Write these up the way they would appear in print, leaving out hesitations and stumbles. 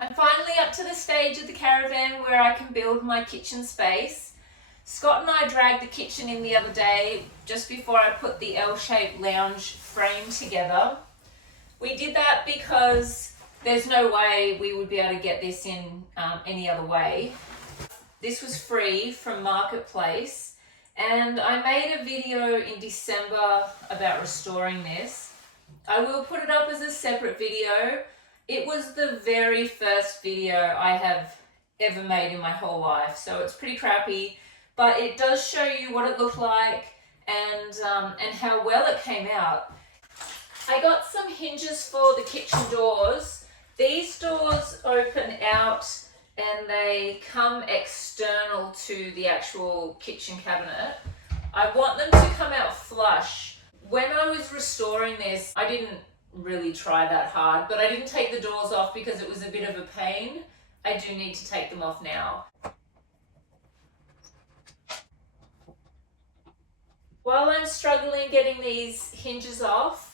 I'm finally up to the stage of the caravan where I can build my kitchen space. Scott and I dragged the kitchen in the other day just before I put the L-shaped lounge frame together. We did that because there's no way we would be able to get this in any other way. This was free from Marketplace, and I made a video in December about restoring this. I will put it up as a separate video. It was the very first video I have ever made in my whole life, so it's pretty crappy, but it does show you what it looked like and how well it came out. I got some hinges for the kitchen doors. These doors open out and they come external to the actual kitchen cabinet. I want them to come out flush. When I was restoring this, I didn't really try that hard, but I didn't take the doors off because it was a bit of a pain. I do need to take them off now. While I'm struggling getting these hinges off,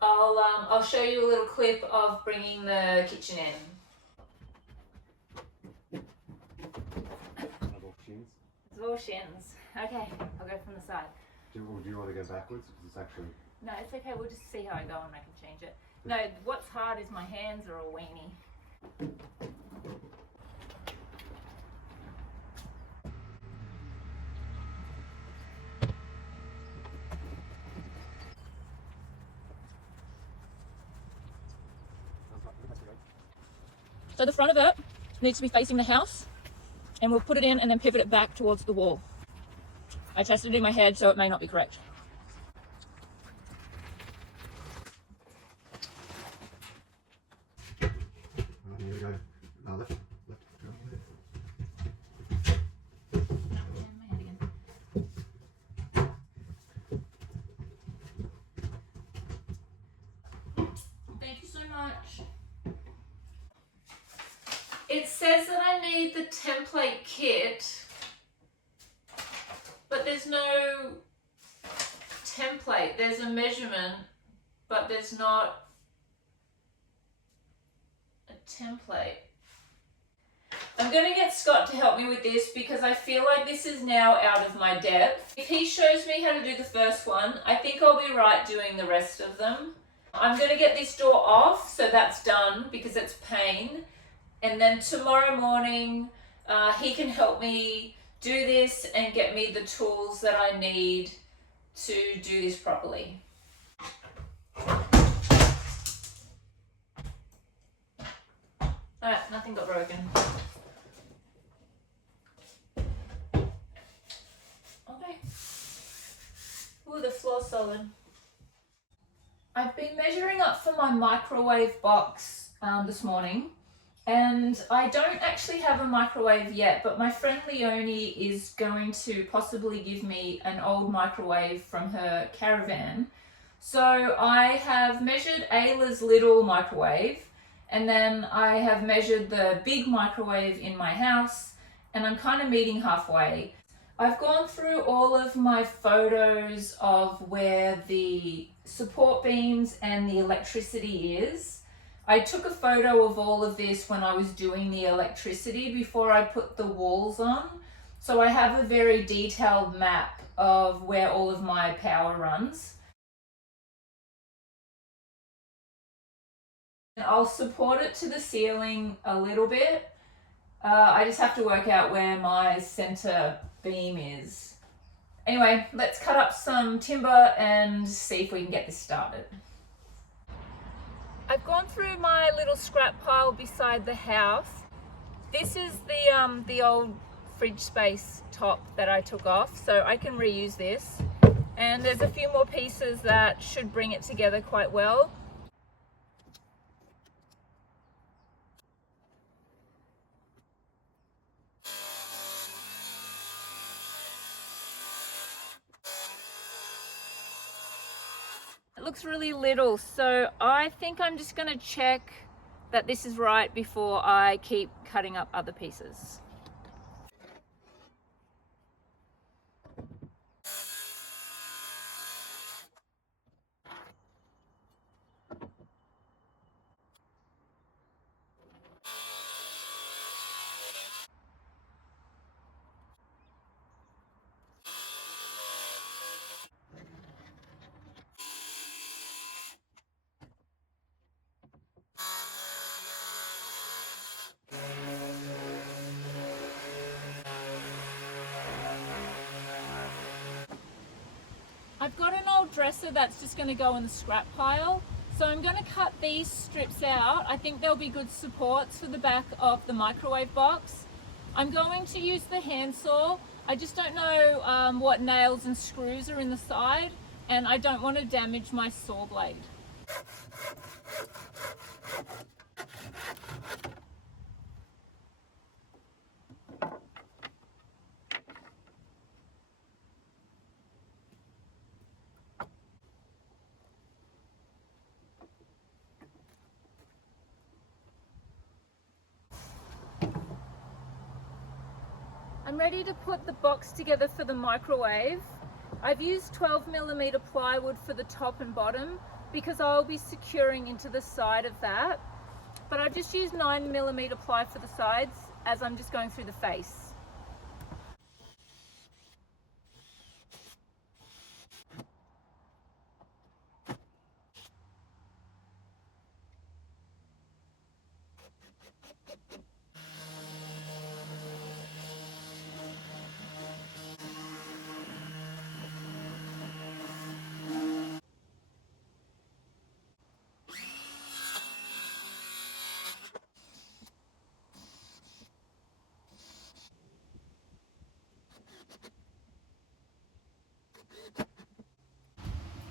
I'll show you a little clip of bringing the kitchen in. It's all shins. Okay, I'll go from the side. Do you want to go backwards? Because it's actually... No, it's okay. We'll just see how I go and I can change it. No, what's hard is my hands are all weenie. So the front of it needs to be facing the house, and we'll put it in and then pivot it back towards the wall. I tested it in my head, so it may not be correct. Here we go. No, left. Thank you so much. It says that I need the template kit, but there's no template. There's a measurement, but there's not a template. I'm going to get Scott to help me with this because I feel like this is now out of my depth. If he shows me how to do the first one, I think I'll be right doing the rest of them. I'm going to get this door off, so that's done because it's pain. And then tomorrow morning, he can help me do this and get me the tools that I need to do this properly. Alright, nothing got broken. Okay. Ooh, the floor's solid. I've been measuring up for my microwave box this morning. And I don't actually have a microwave yet, but my friend Leonie is going to possibly give me an old microwave from her Caravan. So I have measured Ayla's little microwave, and then I have measured the big microwave in my house, and I'm kind of meeting halfway. I've gone through all of my photos of where the support beams and the electricity is. I took a photo of all of this when I was doing the electricity before I put the walls on. So I have a very detailed map of where all of my power runs. I'll support it to the ceiling a little bit. I just have to work out where my center beam is. Anyway, let's cut up some timber and see if we can get this started. I've gone through my little scrap pile beside the house. This is the old fridge space top that I took off, so I can reuse this. And there's a few more pieces that should bring it together quite well. It looks really little, so I think I'm just going to check that this is right before I keep cutting up other pieces. I've got an old dresser that's just going to go in the scrap pile. So I'm going to cut these strips out. I think they'll be good supports for the back of the microwave box. I'm going to use the handsaw. I just don't know what nails and screws are in the side, and I don't want to damage my saw blade. I'm ready to put the box together for the microwave. I've used 12mm plywood for the top and bottom because I'll be securing into the side of that. But I've just used 9mm ply for the sides as I'm just going through the face.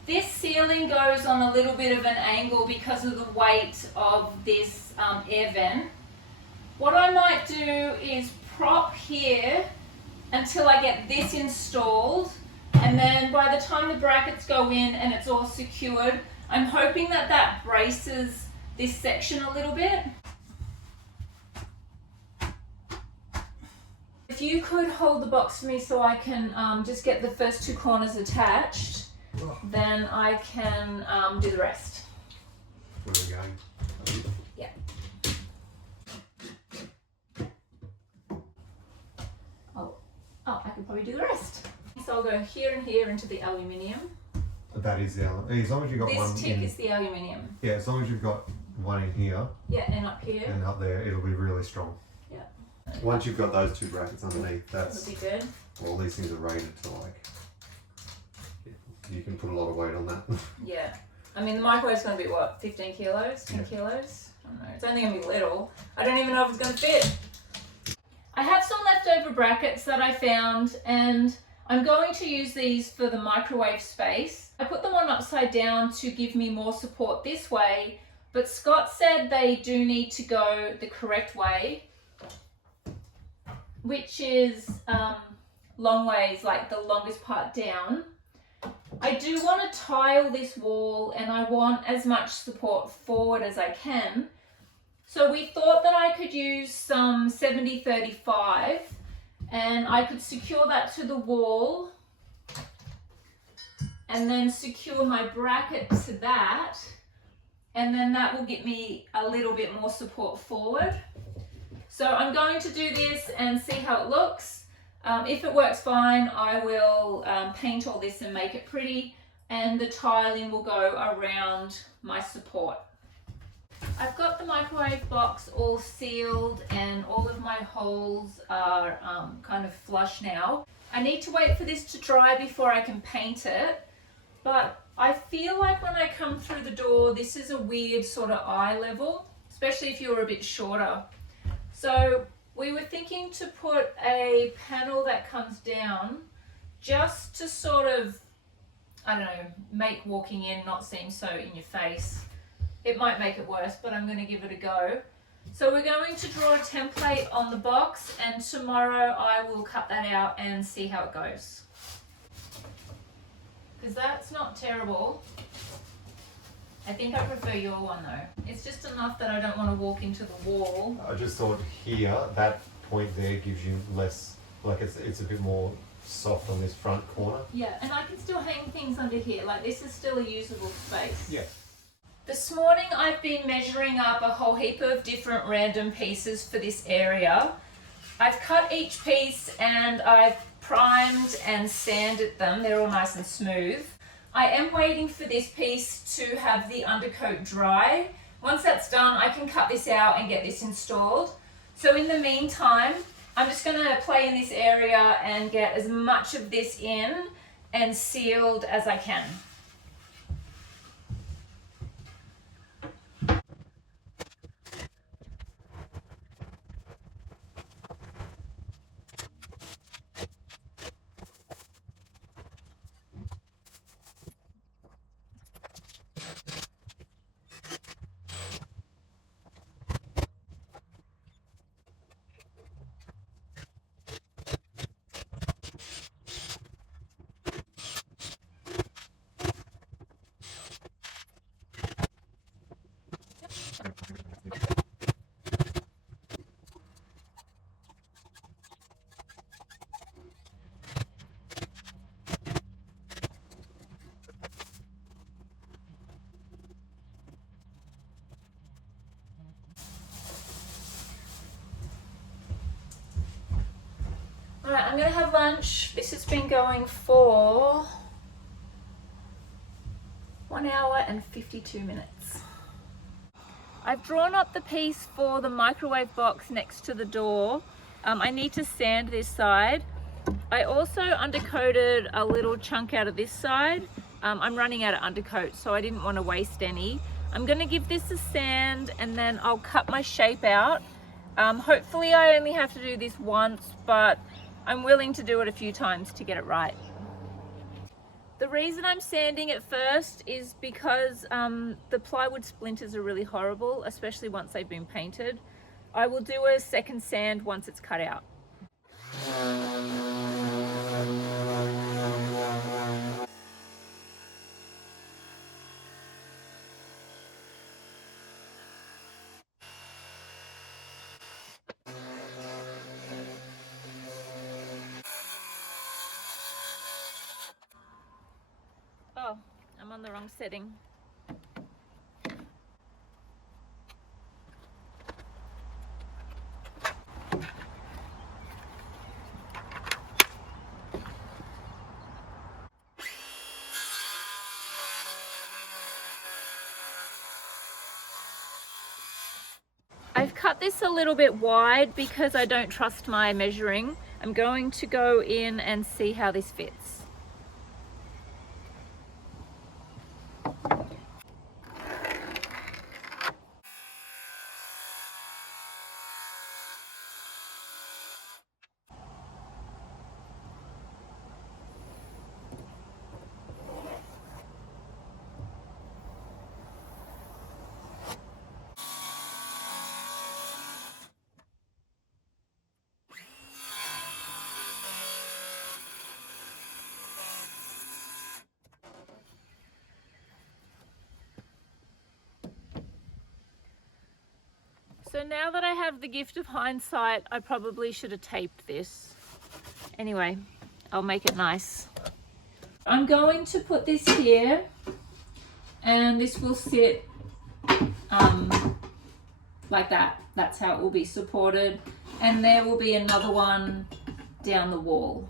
This ceiling goes on a little bit of an angle because of the weight of this air vent. What I might do is prop here until I get this installed, and then by the time the brackets go in and it's all secured, I'm hoping that that braces this section a little bit. If you could hold the box for me so I can just get the first two corners attached, then I can do the rest. Where are we going? Yeah. Oh, I can probably do the rest. So I'll go here and here into the aluminium. That is the aluminium. As long as you've got one This tick in, is the aluminium. yeah, as long as you've got one in here Yeah, and up here. and up there, it'll be really strong. Yeah. Once you've got those two brackets underneath, That'll that's be good. all these things are rated to like. You can put a lot of weight on that. Yeah. I mean, the microwave's going to be what, 15 kilos, 10 kilos? I don't know. It's only going to be little. I don't even know if it's going to fit. I have some leftover brackets that I found, and I'm going to use these for the microwave space. I put them on upside down to give me more support this way, but Scott said they do need to go the correct way, which is long ways, like the longest part down. I do want to tile this wall, and I want as much support forward as I can. So we thought that I could use some 70-35 and I could secure that to the wall and then secure my bracket to that, and then that will get me a little bit more support forward. So I'm going to do this and see how it looks. If it works fine, I will paint all this and make it pretty, and the tiling will go around my support. I've got the microwave box all sealed and all of my holes are kind of flush now. I need to wait for this to dry before I can paint it, but I feel like when I come through the door, this is a weird sort of eye level, especially if you're a bit shorter. So we were thinking to put a panel that comes down just to sort of, I don't know, make walking in not seem so in your face. It might make it worse, but I'm going to give it a go. So we're going to draw a template on the box, and tomorrow I will cut that out and see how it goes. Because that's not terrible. I think I prefer your one though. It's just enough that I don't want to walk into the wall. I just thought here, that point there gives you less, like it's a bit more soft on this front corner. Yeah, and I can still hang things under here. Like this is still a usable space. Yeah. This morning I've been measuring up a whole heap of different random pieces for this area. I've cut each piece and I've primed and sanded them. They're all nice and smooth. I am waiting for this piece to have the undercoat dry. Once that's done, I can cut this out and get this installed. So in the meantime, I'm just going to play in this area and get as much of this in and sealed as I can. Alright, I'm gonna have lunch. This has been going for 1 hour and 52 minutes. I've drawn up the piece for the microwave box next to the door. I need to sand this side. I also undercoated a little chunk out of this side. I'm running out of undercoat, so I didn't want to waste any. I'm gonna give this a sand and then I'll cut my shape out. Hopefully I only have to do this once, but I'm willing to do it a few times to get it right. The reason I'm sanding it first is because the plywood splinters are really horrible, especially once they've been painted. I will do a second sand once it's cut out. Oh, I'm on the wrong setting. I've cut this a little bit wide because I don't trust my measuring. I'm going to go in and see how this fits. So now that I have the gift of hindsight, I probably should have taped this. Anyway, I'll make it nice. I'm going to put this here and this will sit like that. That's how it will be supported. And there will be another one down the wall.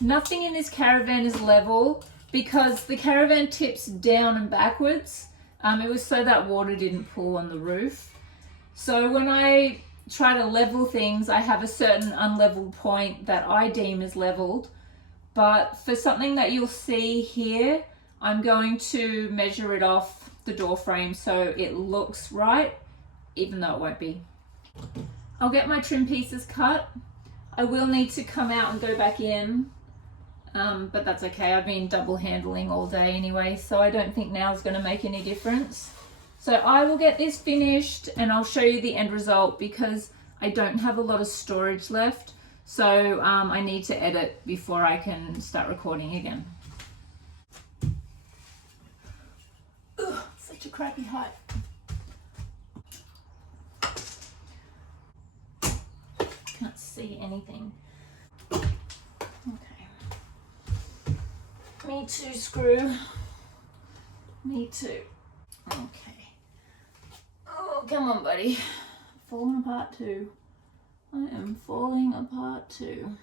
Nothing in this caravan is level because the caravan tips down and backwards. It was so that water didn't pool on the roof. So when I try to level things, I have a certain unleveled point that I deem is leveled. But for something that you'll see here, I'm going to measure it off the door frame so it looks right, even though it won't be. I'll get my trim pieces cut. I will need to come out and go back in. But that's okay. I've been double handling all day anyway, so I don't think now is going to make any difference. So I will get this finished and I'll show you the end result because I don't have a lot of storage left. So I need to edit before I can start recording again. Ugh, such a crappy height. Can't see anything. Me too, screw. Me too. Okay. Oh, come on, buddy. Falling apart too. I am falling apart too.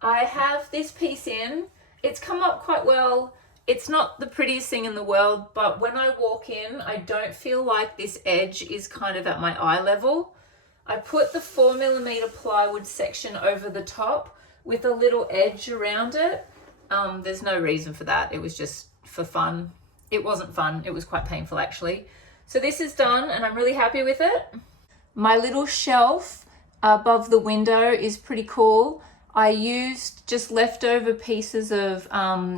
I have this piece in. It's come up quite well. It's not the prettiest thing in the world, but when I walk in, I don't feel like this edge is kind of at my eye level. I put the 4mm plywood section over the top with a little edge around it. There's no reason for that. It was just for fun. It wasn't fun. It was quite painful actually. So this is done and I'm really happy with it. My little shelf above the window is pretty cool. I used just leftover pieces of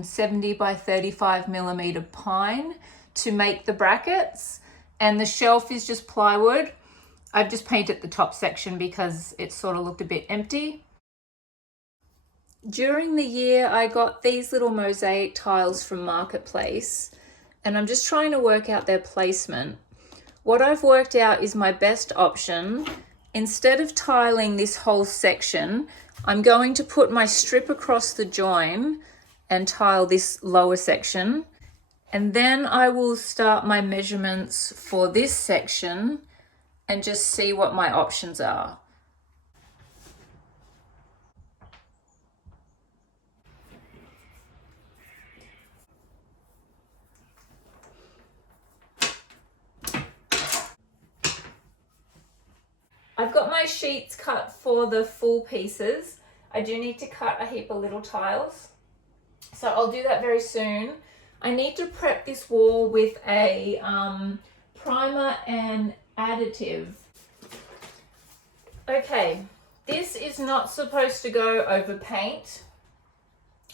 70 by 35mm pine to make the brackets, and the shelf is just plywood. I've just painted the top section because it sort of looked a bit empty. During the year, I got these little mosaic tiles from Marketplace, and I'm just trying to work out their placement. What I've worked out is my best option. Instead of tiling this whole section, I'm going to put my strip across the join and tile this lower section. And then I will start my measurements for this section and just see what my options are. I've got my sheets cut for the full pieces. I do need to cut a heap of little tiles, so I'll do that very soon. I need to prep this wall with a primer and additive. Okay, this is not supposed to go over paint.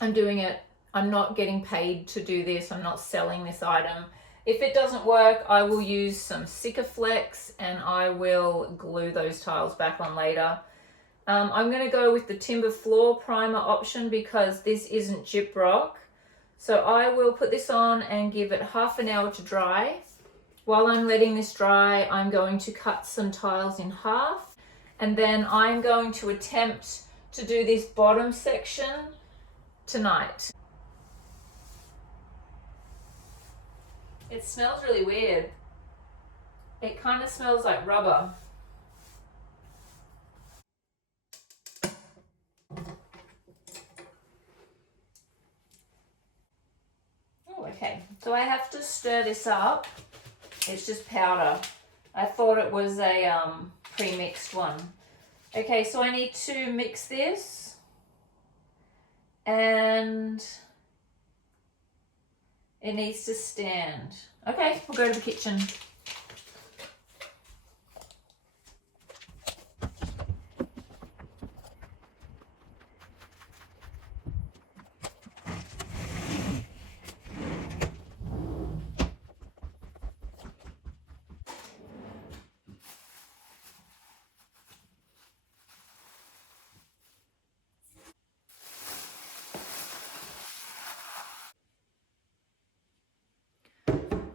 I'm doing it, I'm not getting paid to do this, I'm not selling this item. If it doesn't work, I will use some Sikaflex and I will glue those tiles back on later. I'm going to go with the timber floor primer option because this isn't gyprock. So I will put this on and give it half an hour to dry. While I'm letting this dry, I'm going to cut some tiles in half, and then I'm going to attempt to do this bottom section tonight. It smells really weird. It kind of smells like rubber. Oh, okay. So I have to stir this up. It's just powder. I thought it was a pre-mixed one. Okay, so I need to mix this and it needs to stand. Okay, we'll go to the kitchen.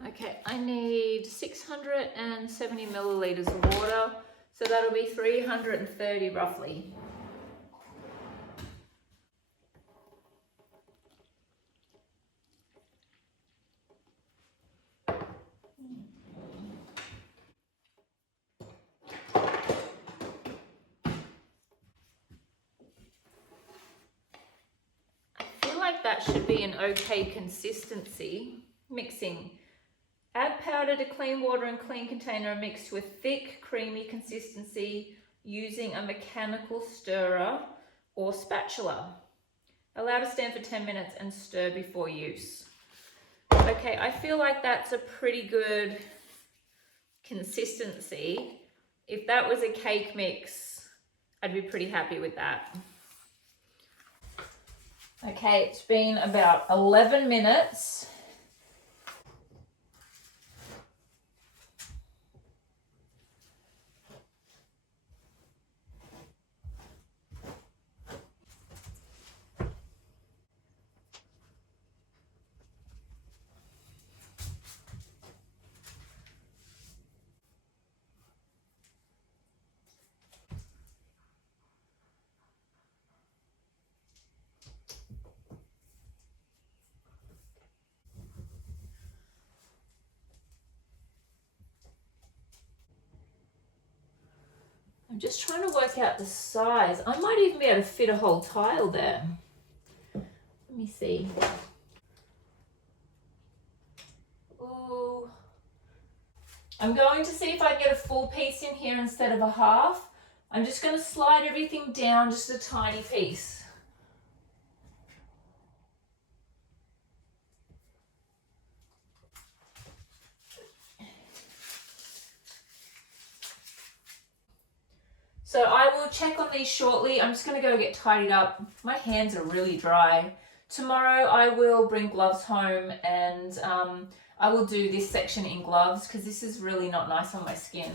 Okay, I need 670 milliliters of water, so that'll be 330 roughly. I feel like that should be an okay consistency. Mixing. Add powder to clean water and clean container mixed with thick, creamy consistency using a mechanical stirrer or spatula. Allow to stand for 10 minutes and stir before use. Okay, I feel like that's a pretty good consistency. If that was a cake mix, I'd be pretty happy with that. Okay, it's been about 11 minutes. I'm just trying to work out the size. I might even be able to fit a whole tile there. Let me see. Ooh. I'm going to see if I can get a full piece in here instead of a half. I'm just going to slide everything down just a tiny piece. So I will check on these shortly. I'm just going to go get tidied up. My hands are really dry. Tomorrow I will bring gloves home and I will do this section in gloves because this is really not nice on my skin.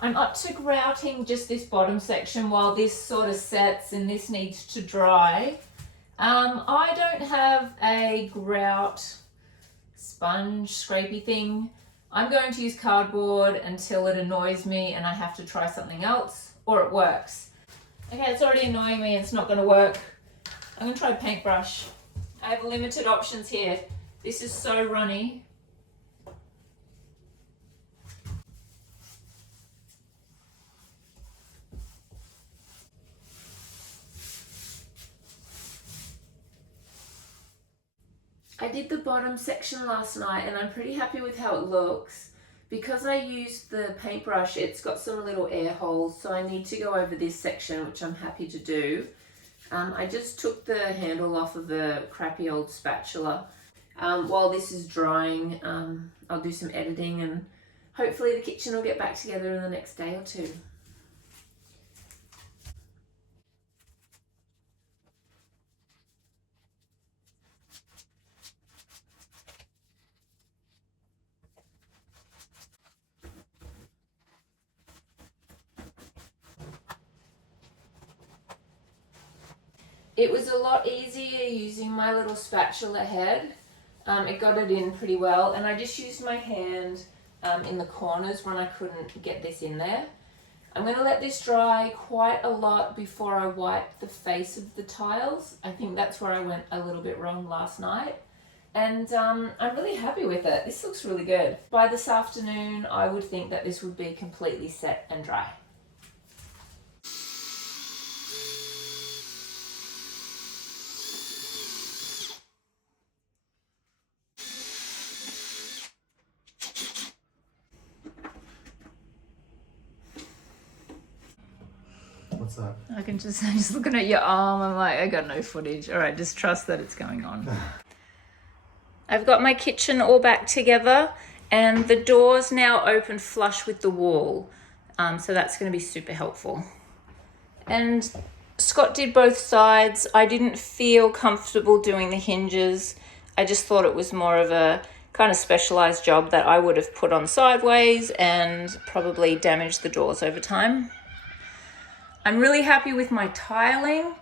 I'm up to grouting just this bottom section while this sort of sets and this needs to dry. I don't have a grout sponge scrapey thing. I'm going to use cardboard until it annoys me and I have to try something else or it works. Okay, it's already annoying me and it's not going to work. I'm going to try a paintbrush. I have limited options here. This is so runny. I did the bottom section last night and I'm pretty happy with how it looks. Because I used the paintbrush, it's got some little air holes, so I need to go over this section, which I'm happy to do. I just took the handle off of a crappy old spatula. While this is drying, I'll do some editing and hopefully the kitchen will get back together in the next day or two. It was a lot easier using my little spatula head. It got it in pretty well and I just used my hand in the corners when I couldn't get this in there. I'm going to let this dry quite a lot before I wipe the face of the tiles. I think that's where I went a little bit wrong last night. And I'm really happy with it. This looks really good. By this afternoon, I would think that this would be completely set and dry. What's that? I'm just looking at your arm. I'm like, I got no footage. All right, just trust that it's going on. I've got my kitchen all back together and the door's now open flush with the wall. So that's going to be super helpful. And Scott did both sides. I didn't feel comfortable doing the hinges. I just thought it was more of a kind of specialized job that I would have put on sideways and probably damaged the doors over time. I'm really happy with my tiling.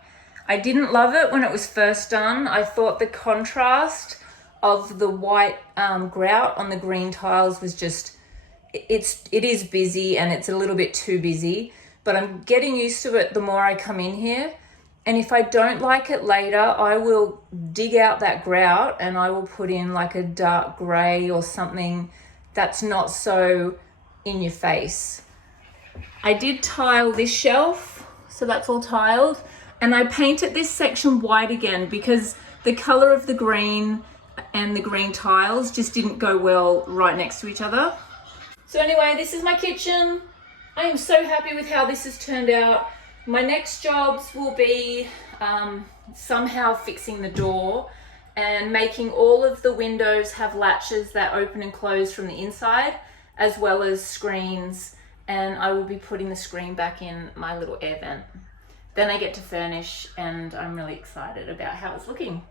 I didn't love it when it was first done. I thought the contrast of the white grout on the green tiles was just, it is busy and it's a little bit too busy, but I'm getting used to it the more I come in here. And if I don't like it later, I will dig out that grout and I will put in like a dark gray or something that's not so in your face. I did tile this shelf, so that's all tiled, and I painted this section white again because the color of the green and the green tiles just didn't go well right next to each other. So anyway, this is my kitchen. I am so happy with how this has turned out. My next jobs will be somehow fixing the door and making all of the windows have latches that open and close from the inside, as well as screens. And I will be putting the screen back in my little air vent. Then I get to furnish and I'm really excited about how it's looking.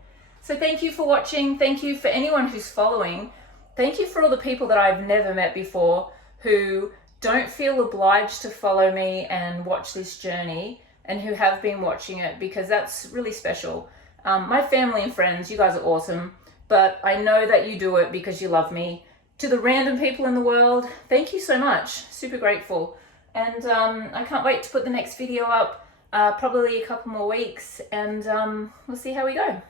So thank you for watching. Thank you for anyone who's following. Thank you for all the people that I've never met before who don't feel obliged to follow me and watch this journey and who have been watching it, because that's really special. My family and friends, you guys are awesome, but I know that you do it because you love me. To the random people in the world, thank you so much. Super grateful. And I can't wait to put the next video up, probably a couple more weeks, and we'll see how we go.